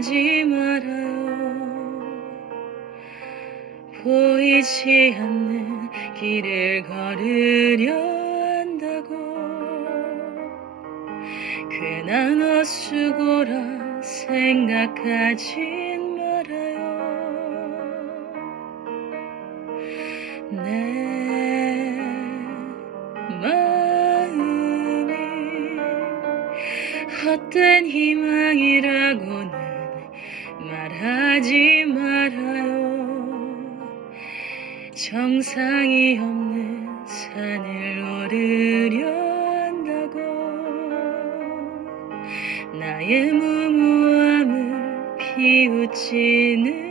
하지 말아요. 보이지 않는 길을 걸으려 한다고. 괜한 헛수고라 생각하진 헛된 희망이라고는 말하지 말아요. 정상이 없는 산을 오르려 한다고 나의 무모함을 비웃지는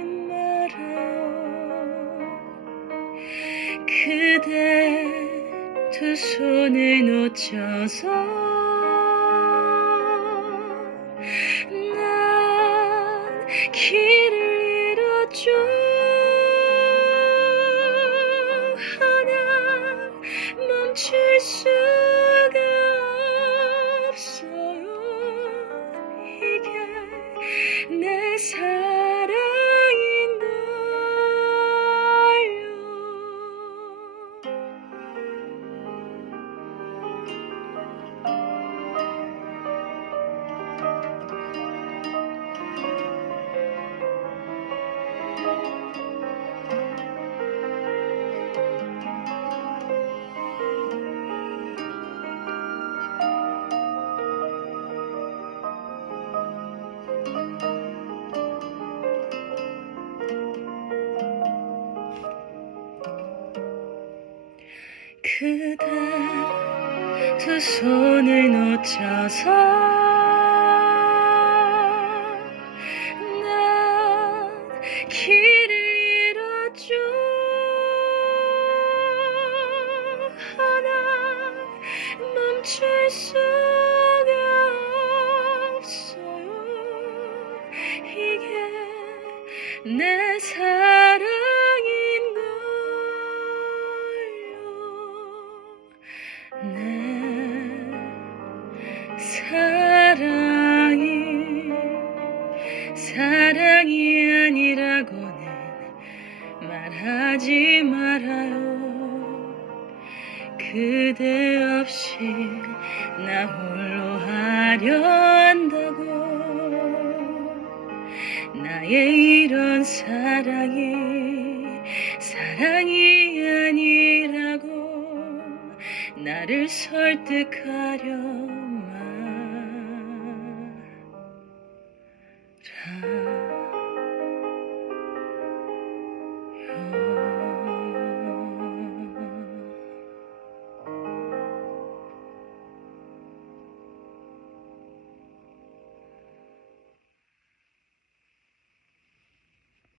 그대 두 손을 놓쳐서 그대 두 손을 놓쳐서 난 길을 잃었죠 하나 멈출 수가 없어요. 이게 내사 하지 말아요. 그대 없이 나 홀로 하려 한다고. 나의 이런 사랑이 사랑이 아니라고. 나를 설득하려 말아